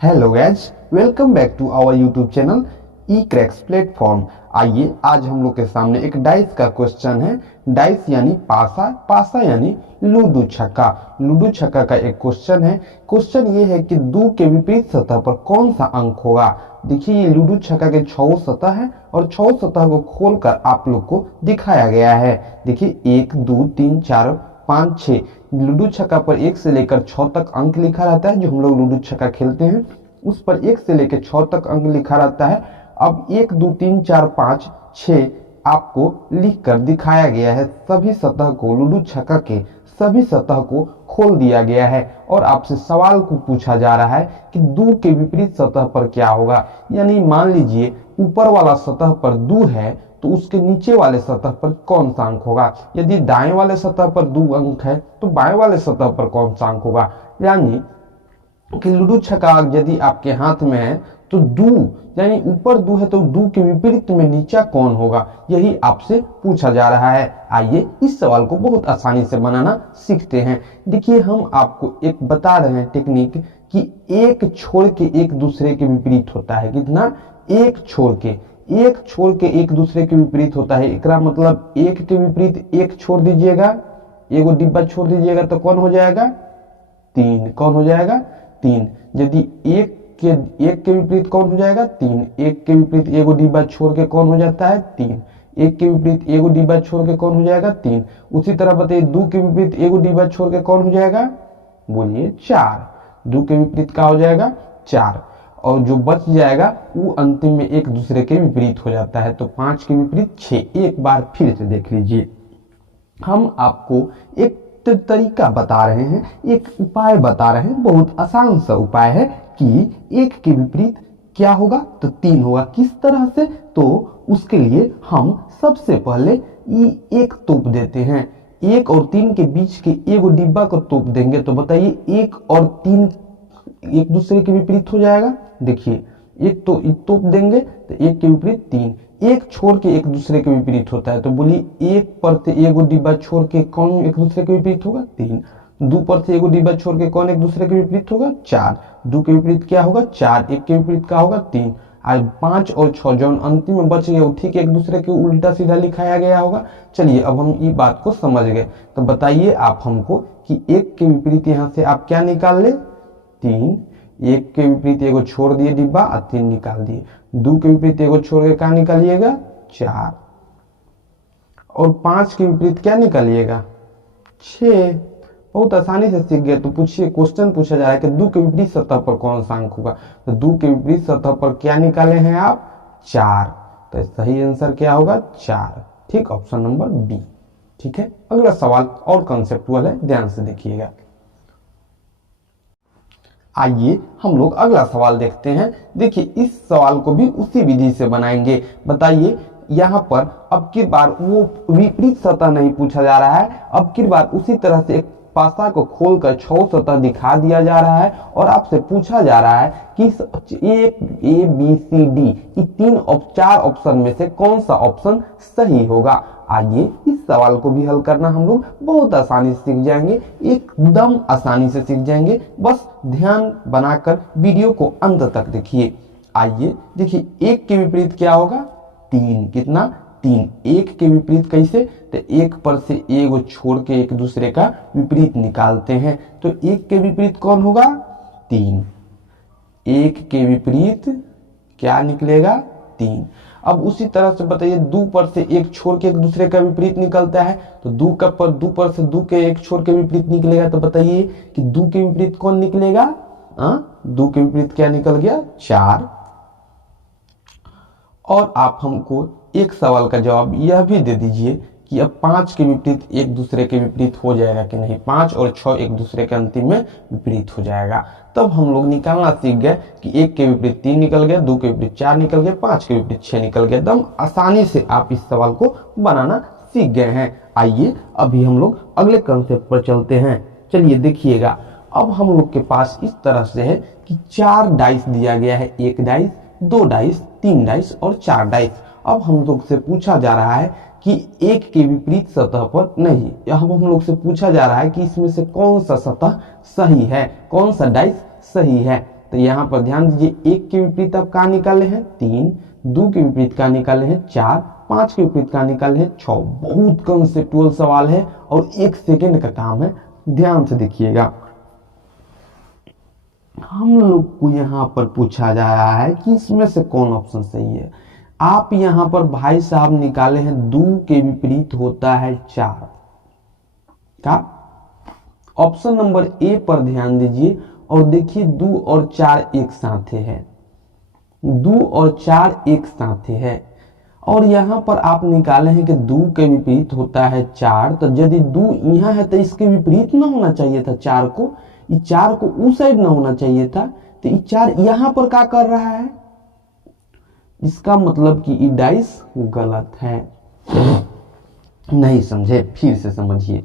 Hello guys, welcome back to our YouTube channel E Cracks platform. आइए आज हम लोग के सामने एक डाइस का क्वेश्चन है। डाइस यानी पासा, पासा यानी लूडो छक्का। लूडो छक्का का एक क्वेश्चन है। क्वेश्चन ये है कि दो के विपरीत सतह पर कौन सा अंक होगा। देखिए ये लूडो छक्का के 6 सतह है और 6 सतह को खोलकर आप लोग को दिखाया गया है। देखिए 1 2 3 4 5 6 लूडो छक्का पर 1 से लेकर 6 तक अंक लिखा रहता है। जो हम लोग लूडो छक्का खेलते हैं उस पर 1 से लेकर 6 तक अंक लिखा रहता है। अब 1 2 3 4 5 6 आपको लिख कर दिखाया गया है। सभी सतह को लूडो छक्का के सभी सतह को खोल दिया गया है और आपसे सवाल को पूछा जा रहा है कि दो के विपरीत सतह पर क्या होगा। यानी मान लीजिए ऊपर वाला सतह पर 2 है तो उसके नीचे वाले सतह पर कौन सा अंक होगा। यदि दाएं वाले सतह पर 2 अंक है तो बाएं वाले सतह पर कौन सा अंक होगा। यानी कि लूडो छक्का यदि आपके हाथ में है तो 2 यानी ऊपर 2 है तो 2 के विपरीत में नीचा कौन होगा, यही आपसे पूछा जा रहा है। आइए इस सवाल को बहुत आसानी से बनाना सीखते हैं। देखिए हम आपको एक बता रहे हैं टेक्निक कि एक छोड़ के एक दूसरे के विपरीत होता है। कितना? एक छोड़ के एक दूसरे के विपरीत होता है। एकरा मतलब एक के विपरीत एक छोड़ दीजिएगा, एगो डिब्बा छोड़ दीजिएगा तो कौन हो जाएगा? 3। कौन हो जाएगा? 3। यदि एक के विपरीत कौन हो जाएगा? 3। एक के विपरीत एगो डिब्बा छोड़ के कौन हो जाता है? 3। एक के विपरीत एगो डिब्बा छोड़ के कौन हो जाएगा? 3। उसी तरह बताइए 2 के विपरीत एगो डिब्बा छोड़ के कौन हो जाएगा? बोलिए 4। 2 के विपरीत क्या हो जाएगा? 4। और जो बच जाएगा वो अंतिम में एक दूसरे के विपरीत हो जाता है। तो 5 के विपरीत 6। एक बार फिर से देख लीजिए, हम आपको एक तरीका बता रहे हैं, एक उपाय बता रहे हैं। बहुत आसान सा उपाय है कि 1 के विपरीत क्या होगा तो 3 होगा। किस तरह से? तो उसके लिए हम सबसे पहले एक तोप देते हैं। 1 और 3 के बीच के एगो डिब्बा को तोप देंगे तो बताइए 1 और 3 एक दूसरे के विपरीत हो जाएगा। देखिए एक तो तोप देंगे तो 1 के विपरीत 3। एक छोड़ के एक दूसरे के विपरीत होता है तो बोलिए 1 पर से एगो डिब्बा छोड़ के कौन एक दूसरे के विपरीत होगा? 3। 2 पर से एगो डिब्बा छोड़ के कौन एक दूसरे के विपरीत होगा? 4। 2 के विपरीत क्या होगा? 4। 1 के विपरीत क्या होगा? 3। आज 5 और 6 जो अंतिम में बच गए ठीक एक दूसरे के उल्टा सीधा लिखाया गया होगा। चलिए अब हम ये बात को समझ गए तो बताइए आप हमको कि 1 के विपरीत यहाँ से आप क्या निकाल ले? 3। 1 के विपरीत एगो छोड़ दिए डिब्बा और 3 निकाल दिए। 2 के विपरीत एगो छोड़ के क्या निकालिएगा? 4। और 5 के विपरीत क्या निकालिएगा? 6। बहुत आसानी से सीख गए। तो पूछिए, क्वेश्चन पूछा जा रहा है कि 2 के विपरीत सतह पर कौन सा अंक होगा। तो 2 के विपरीत सतह पर क्या निकाले हैं आप? 4। तो सही आंसर क्या होगा? 4। ठीक, ऑप्शन नंबर बी। ठीक है, अगला सवाल और कंसेप्टुअल है, ध्यान से देखिएगा। आइए हम लोग अगला सवाल देखते हैं। देखिए इस सवाल को भी उसी विधि से बनाएंगे। बताइए यहाँ पर अब की बार वो विपरीत सतह नहीं पूछा जा रहा है, अब की बार उसी तरह से एक पासा को खोलकर 6 सतह दिखा दिया जा रहा है और आपसे पूछा जा रहा है कि ए बी सी डी ये 4 ऑप्शन में से कौन सा ऑप्शन सही होगा। आइए इस सवाल को भी हल करना हम लोग बहुत आसानी से सीख जाएंगे, एकदम आसानी से सीख जाएंगे। बस ध्यान बनाकर वीडियो को अंत तक देखिए। आइए देखिए 1 के विपरीत क्या होगा? 3। कितना? 3। 1 के विपरीत कैसे? तो 1 पर से एगो छोड़ के एक दूसरे का विपरीत निकालते हैं। तो 1 के विपरीत कौन होगा? 3। 1 के विपरीत क्या निकलेगा? 3। अब उसी तरह से बताइए 2 पर से एक छोड़ के एक दूसरे का विपरीत निकलता है तो 2 पर से 2 के एक छोड़ के विपरीत निकलेगा। तो बताइए कि 2 के विपरीत कौन निकलेगा? 2 के विपरीत क्या निकल गया? 4। और आप हमको एक सवाल का जवाब यह भी दे दीजिए कि अब 5 के विपरीत एक दूसरे के विपरीत हो जाएगा कि नहीं। 5 और 6 एक दूसरे के अंतिम में विपरीत हो जाएगा। तब हम लोग निकालना सीख गए कि 1 के विपरीत 3 निकल गया, 2 के विपरीत 4 निकल गया, 5 के विपरीत 6 निकल गया। एकदम आसानी से आप इस सवाल को बनाना सीख गए हैं। आइए अभी हम लोग अगले कंसेप्ट पर चलते हैं। चलिए देखिएगा, अब हम लोग के पास इस तरह से है कि 4 डाइस दिया गया है। 1 डाइस, 2 डाइस, 3 डाइस और 4 डाइस। अब हम लोग से पूछा जा रहा है कि 1 के विपरीत सतह पर नहीं, अब हम लोग से पूछा जा रहा है कि इसमें से कौन सा सतह सही है, कौन सा डाइस सही है। तो यहाँ पर ध्यान दीजिए, 1 के विपरीत आप कहाँ निकाले हैं 3, 2 के विपरीत कहाँ निकाले हैं 4, 5 के विपरीत कहाँ निकाले हैं 6। बहुत कंसेप्चुअल सवाल है और 1 सेकेंड का काम है, ध्यान से देखिएगा। हम लोग को यहाँ पर पूछा जा रहा है कि इसमें से कौन ऑप्शन सही है। आप यहाँ पर भाई साहब निकाले हैं 2 के विपरीत होता है 4 का। ऑप्शन नंबर ए पर ध्यान दीजिए और देखिए 2 और 4 एक साथ है, 2 और 4 एक साथ है। और यहाँ पर आप निकाले हैं कि 2 के विपरीत होता है 4, तो यदि 2 यहाँ है तो इसके विपरीत ना होना चाहिए था 4 को, ये 4 को उस साइड ना होना चाहिए था। तो ये 4 यहाँ पर क्या कर रहा है, इसका मतलब कि ये डाइस गलत है। नहीं समझे, फिर से समझिए।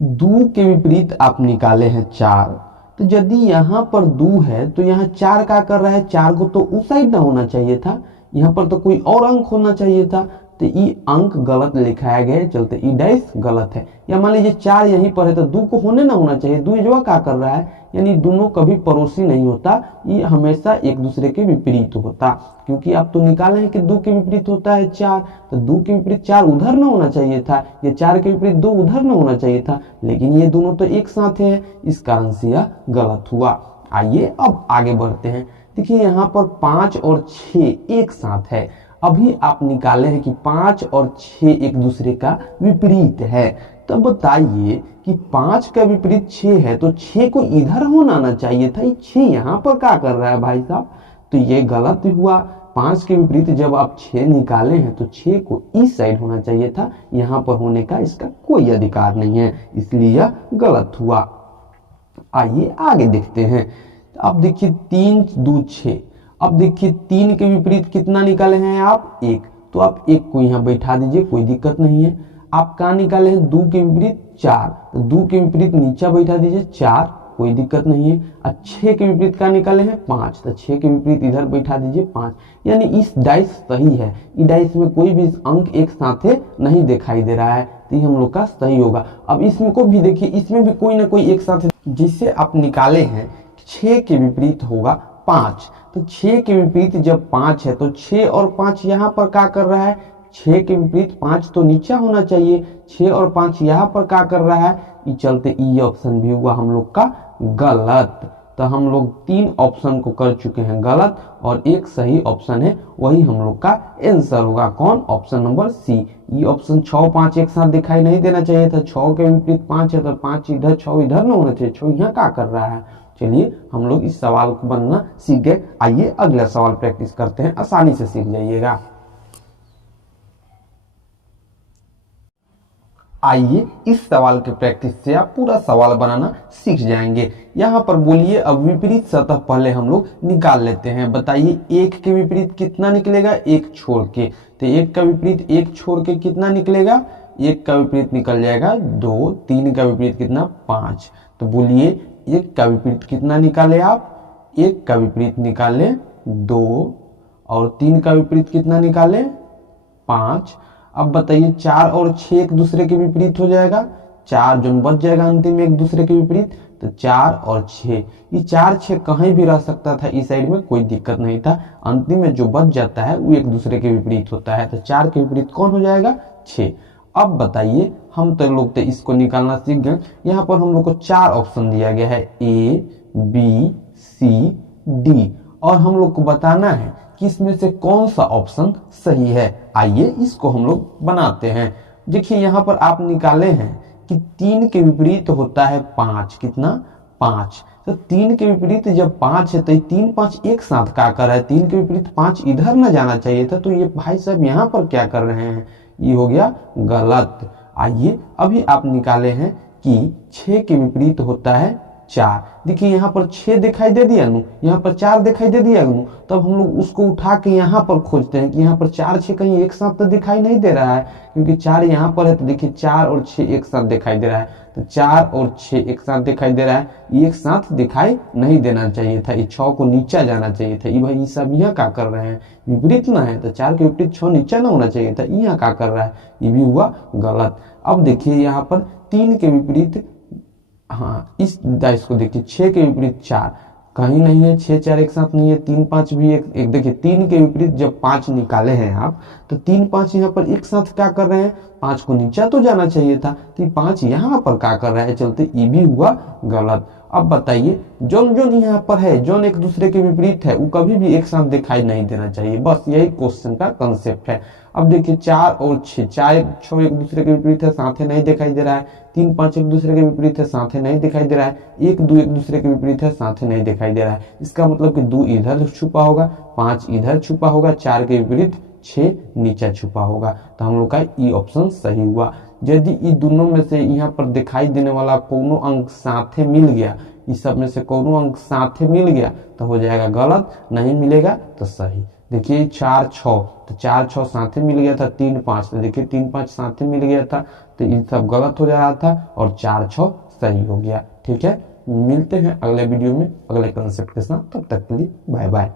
2 के विपरीत आप निकाले हैं 4, तो यदि यहाँ पर 2 है तो यहाँ 4 क्या कर रहा है, 4 को तो उस साइड ना होना चाहिए था, यहाँ पर तो कोई और अंक होना चाहिए था। तो ये अंक गलत लिखाया गया है, चलते ई डाइस गलत है। या मान लीजिए 4 यहीं पर है तो 2 को होने ना होना चाहिए, 2 जो क्या कर रहा है, यानी दोनों कभी पड़ोसी नहीं होता, ये हमेशा एक दूसरे के विपरीत होता। क्योंकि आप तो निकाले हैं कि 2 के विपरीत होता है 4, तो 2 के विपरीत 4 उधर ना होना चाहिए था, या 4 के विपरीत 2 उधर ना होना चाहिए था, लेकिन ये दोनों तो एक साथ है, इस कारण से यह गलत हुआ। आइए अब आगे बढ़ते हैं। देखिए यहाँ पर 5 और 6 एक साथ है। अभी आप निकाले हैं कि 5 और 6 एक दूसरे का विपरीत है, तो बताइए कि 5 का विपरीत 6 है तो 6 को इधर होना ना चाहिए था, ये 6 यहाँ पर क्या कर रहा है भाई साहब, तो ये गलत हुआ। 5 के विपरीत जब आप 6 निकाले हैं तो 6 को इस साइड होना चाहिए था, यहाँ पर होने का इसका कोई अधिकार नहीं है, इसलिए यह गलत हुआ। आइए आगे देखते हैं। अब देखिए 3 2 6। अब देखिए 3 के विपरीत कितना निकाले हैं आप 1, तो आप 1 को यहाँ बैठा दीजिए, कोई दिक्कत नहीं है। आप कहाँ निकाले हैं 2 के विपरीत 4, तो 2 के विपरीत नीचे बैठा दीजिए 4, कोई दिक्कत नहीं है। और 6 के विपरीत कहाँ निकाले हैं 5, तो 6 के विपरीत इधर बैठा दीजिए 5। यानी इस डाइस सही है, इस डाइस में कोई भी अंक एक साथ नहीं दिखाई दे रहा है, तो ये हम लोग का सही होगा। अब इसमें को भी देखिए, इसमें भी कोई ना कोई एक साथ, जिससे आप निकाले हैं 6 के विपरीत होगा 5, तो 6 के विपरीत जब 5 है तो 6 और 5 यहाँ पर क्या कर रहा है, 6 के विपरीत 5 तो नीचे होना चाहिए, 6 और 5 यहाँ पर क्या कर रहा है, ये चलते ये ऑप्शन भी हुआ हम लोग का गलत। तो हम लोग 3 ऑप्शन को कर चुके हैं गलत और एक सही ऑप्शन है, वही हम लोग का आंसर होगा। कौन, ऑप्शन नंबर सी। ये ऑप्शन 6 5 एक साथ दिखाई नहीं देना चाहिए था, 6 के विपरीत 5 है तो 5 इधर 6 इधर ना होना चाहिए, 6 यहाँ क्या कर रहा है। चलिए हम लोग इस सवाल को बनना सीख गए। आइए अगला सवाल प्रैक्टिस करते हैं, आसानी से सीख जाइएगा। आइए इस सवाल के प्रैक्टिस से आप पूरा सवाल बनाना सीख जाएंगे। यहाँ पर बोलिए, अब विपरीत सतह पहले हम लोग निकाल लेते हैं। बताइए 1 के विपरीत कितना निकलेगा 1 छोड़ के, तो 1 का विपरीत 1 छोड़ के कितना निकलेगा, 1 का विपरीत निकल जाएगा 2, 3 का विपरीत कितना 5। तो बोलिए 1 का विपरीत कितना निकाले आप, 1 का विपरीत निकाले 2 और 3 का विपरीत कितना निकाले 5। अब बताइए 4 और 6 एक दूसरे के विपरीत हो जाएगा, 4 जो बच जाएगा अंतिम में एक दूसरे के विपरीत, तो 4 और 6, ये 4 6 कहीं भी रह सकता था, इस साइड में कोई दिक्कत नहीं था। अंतिम में जो बच जाता है वो एक दूसरे के विपरीत होता है, तो 4 के विपरीत कौन हो जाएगा 6। अब बताइए, हम तो लोग तो इसको निकालना सीख गए। यहाँ पर हम लोग को 4 ऑप्शन दिया गया है, A B C D, और हम लोग को बताना है कि इसमें से कौन सा ऑप्शन सही है। आइए इसको हम लोग बनाते हैं। देखिए यहाँ पर आप निकाले हैं कि 3 के विपरीत होता है 5, कितना 5, तो 3 के विपरीत जब 5 है तो 3 5 एक साथ क्या कर रहा है, 3 के विपरीत 5 इधर न जाना चाहिए था, तो ये भाई साहब यहाँ पर क्या कर रहे हैं, ये हो गया गलत। आइए अभी आप निकाले हैं कि 6 के विपरीत होता है 4। देखिए यहाँ पर 6 दिखाई दे दिया नु, यहाँ पर 4 दिखाई दे दिया नु, तब हम लोग उसको उठा के यहाँ पर खोजते हैं कि यहाँ पर 4 6 कहीं एक साथ तो दिखाई नहीं दे रहा है, क्योंकि 4 यहाँ पर है, तो देखिए 4 और 6 एक साथ दिखाई दे रहा है, तो 4 और 6 एक साथ दिखाई दे रहा है, एक साथ दिखाई नहीं देना चाहिए था, ये 6 को नीचा जाना चाहिए था। ये भाई सब यहाँ क्या कर रहे हैं, विपरीत ना है, तो 4 के विपरीत 6 नीचा ना होना चाहिए था, यहाँ क्या कर रहा है, ये भी हुआ गलत। अब देखिए यहाँ पर 3 के विपरीत, हाँ इस डाइस को देखिए 6 के विपरीत 4, कहीं नहीं है, 6 4 एक साथ नहीं है, 3 5 भी एक देखिए 3 के विपरीत जब 5 निकाले हैं आप, तो 3 5 यहाँ पर एक साथ क्या कर रहे हैं, 5 को नीचा तो जाना चाहिए था, तो 5 यहाँ पर क्या कर रहा है, चलते ये भी हुआ गलत। अब बताइए जोन जोन यहाँ पर है, जोन एक दूसरे के विपरीत है, वो कभी भी एक साथ दिखाई नहीं देना चाहिए, बस यही क्वेश्चन का कंसेप्ट है। अब देखिए 4 और 6, 4 6 एक दूसरे के विपरीत है, साथ नहीं दिखाई दे रहा है, 3 5 एक दूसरे के विपरीत है, साथ नहीं दिखाई दे रहा है, 1 2 एक दूसरे के विपरीत है, साथ नहीं दिखाई दे रहा है। इसका मतलब कि 2 इधर छुपा होगा, 5 इधर छुपा होगा, 4 के विपरीत 6 नीचे छुपा होगा, तो हम लोग का ई ऑप्शन सही हुआ। यदि इन दोनों में से यहाँ पर दिखाई देने वाला कोनो अंक साथे मिल गया, इस सब में से कोनो अंक साथे मिल गया तो हो जाएगा गलत, नहीं मिलेगा तो सही। देखिए 4 6, तो 4 6 साथे मिल गया था, 3 5, तो देखिए 3 5 साथे मिल गया था, तो ये सब गलत हो जा रहा था और 4 6 सही हो गया। ठीक है, मिलते हैं अगले वीडियो में अगले कंसेप्ट के साथ, तब तक के लिए बाय बाय।